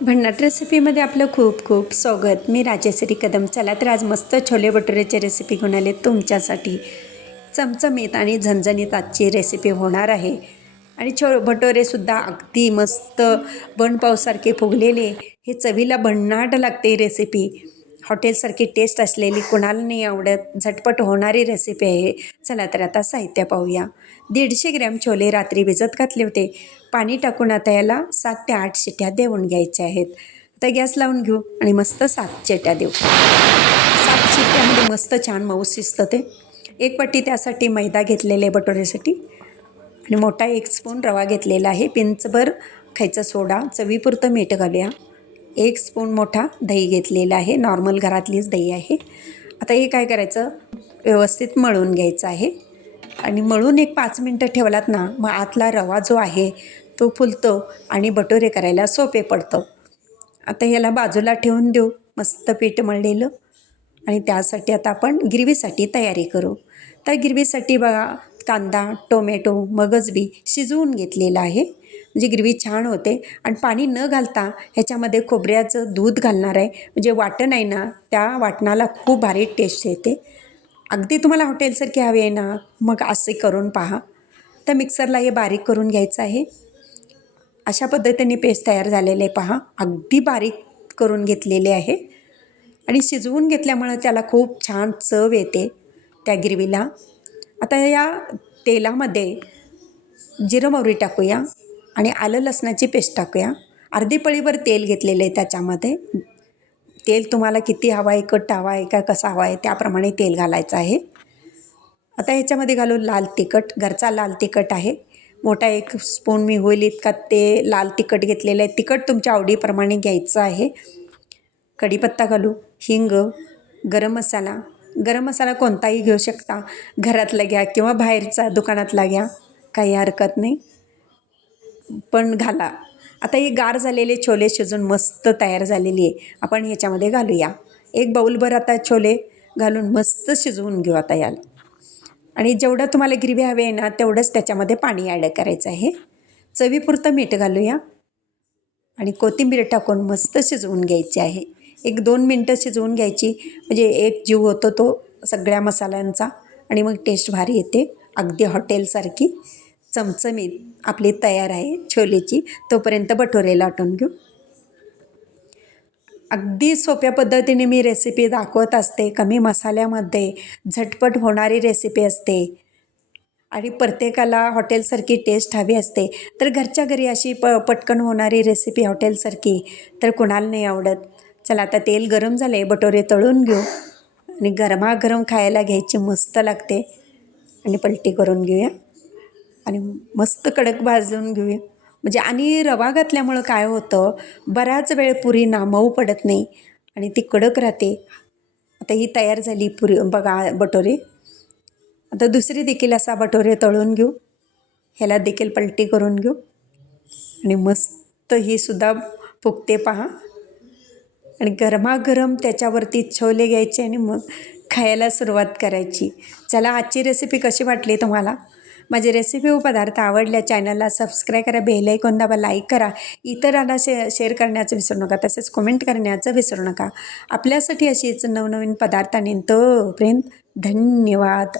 भन्नाट रेसिपीमध्ये आपलं खूप खूप स्वागत. मी राजेश्री कदम. चला तर आज मस्त छोले भटुरेची रेसिपी घेऊन आले तुमच्यासाठी. चमचमीत आणि झणझणीत आजची रेसिपी होणार आहे. आणि भटोरेसुद्धा अगदी मस्त बनपावसारखे फुगलेले. हे चवीला भन्नाट लागते रेसिपी. हॉटेलसारखी टेस्ट असलेली कुणाला नाही आवडत, झटपट होणारी रेसिपी आहे. चला तर आता साहित्य पाहूया. 150 ग्रॅम छोले रात्री भिजत घातले होते. पाणी टाकून आता याला 7 ते 8 शिट्या देऊन घ्यायच्या आहेत. आता गॅस लावून घेऊ आणि मस्त 7 शिट्या देऊ. 7 शिट्यामध्ये मस्त छान मऊ शिजतं ते. 1 वाटी त्यासाठी मैदा घेतलेले भटुरेसाठी आणि मोठा 1 स्पून रवा घेतलेला आहे. पिंचभर खायचा सोडा, चवीपुरतं मीठ घालूया. 1 स्पून मोठा दही घेतलेला आहे. नॉर्मल घरातलीच दही आहे. आता हे काय करायचं, व्यवस्थित मळून घ्यायचं आहे आणि मळून एक 5 मिनटं ठेवलात ना, मग आतला रवा जो आहे तो फुलतो आणि भटुरे करायला सोपे पडतं. आता याला बाजूला ठेवून देऊ मस्त पीठ मळलेलं. आणि त्यासाठी आता आपण गिरवीसाठी तयारी करू. तर गिरवीसाठी बघा, कांदा, टोमॅटो, मगजबी शिजवून घेतलेलं आहे. म्हणजे गिरवी छान होते. आणि पाणी न घालता ह्याच्यामध्ये खोबऱ्याचं दूध घालणार आहे. म्हणजे वाटण आहे ना, त्या वाटणाला खूप भारी टेस्ट येते. अगदी तुम्हाला हॉटेलसारखी हवी आहे ना, मग असे करून पहा. तर मिक्सरला हे बारीक करून घ्यायचं आहे. अशा पद्धतीने पेस्ट तयार झालेले पहा. अगदी बारीक करून घेतलेले आहे. आणि शिजवून घेतल्यामुळं त्याला खूप छान चव येते त्या गिरवीला. आता या तेलामध्ये जिरं मोहरी टाकूया आणि आलं लसणाची पेस्ट टाकूया. अर्धी पळीभर तेल घेतलेलं आहे त्याच्यामध्ये. तेल तुम्हाला किती हवा आहे, कट हवा आहे का कसा हवा आहे त्याप्रमाणे तेल घालायचं आहे. आता ह्याच्यामध्ये घालू लाल तिखट. घरचा लाल तिखट आहे. मोठा 1 स्पून मी होईल इतका ते लाल तिखट घेतलेलं आहे. तिखट तुमच्या आवडीप्रमाणे घ्यायचं आहे. कढीपत्ता घालू, हिंग, गरम मसाला कोणताही घेऊ शकता. घरातला घ्या किंवा बाहेरचा दुकानातला घ्या, काही हरकत नाही, पण घाला. आता ही गार झालेले छोले शिजून मस्त तयार झालेली आहे. आपण ह्याच्यामध्ये घालूया. 1 बाऊलभर आता छोले घालून मस्त शिजवून घेऊ आता याला. आणि जेवढं तुम्हाला ग्रेव्ही हवी आहे ना, तेवढंच त्याच्यामध्ये पाणी ॲड करायचं आहे. चवीपुरतं मीठ घालूया आणि कोथिंबीर टाकून मस्त शिजवून घ्यायची आहे. 1-2 मिनटं शिजवून घ्यायची. म्हणजे एक जीव होतो तो सगळ्या मसाल्यांचा आणि मग टेस्ट भारी येते. अगदी हॉटेलसारखी चमचमीत आपली तयार आहे छोलेची. तोपर्यंत भटुरे लाटून घेऊ. अगदी सोप्या पद्धतीने मी रेसिपी दाखवत असते. कमी मसाल्यामध्ये झटपट होणारी रेसिपी असते आणि प्रत्येकाला हॉटेलसारखी टेस्ट हवी असते. तर घरच्या घरी अशी पटकन होणारी रेसिपी हॉटेलसारखी तर कुणाला नाही आवडत. चला आता तेल गरम झाले, भटुरे तळून घेऊ आणि गरमागरम खायला घ्यायची, मस्त लागते. आणि पलटी करून घेऊया आणि मस्त कडक भाजून घेऊया. म्हणजे आणि रवा घातल्यामुळं काय होतं, बराच वेळ पुरी ना मऊ पडत नाही आणि ती कडक राहते. आता ही तयार झाली पुरी बघा भटुरे. आता दुसरी देखील असा भटुरे तळून घेऊ. ह्याला देखील पलटी करून घेऊ आणि मस्त ही सुद्धा फुगते पहा. आणि गरमागरम त्याच्यावरती छोले घ्यायचे आणि मग खायला सुरुवात करायची. चला, आजची रेसिपी कशी वाटली तुम्हाला? माझी रेसिपी व पदार्थ आवडल्या चॅनलला सबस्क्राईब करा, बेल आयकॉन दाबा, लाईक करा, इतरांना शेअर करण्याचं विसरू नका, तसेच कमेंट करण्याचं विसरू नका. आपल्यासाठी अशीच नवनवीन पदार्थ आणि तोपर्यंत धन्यवाद.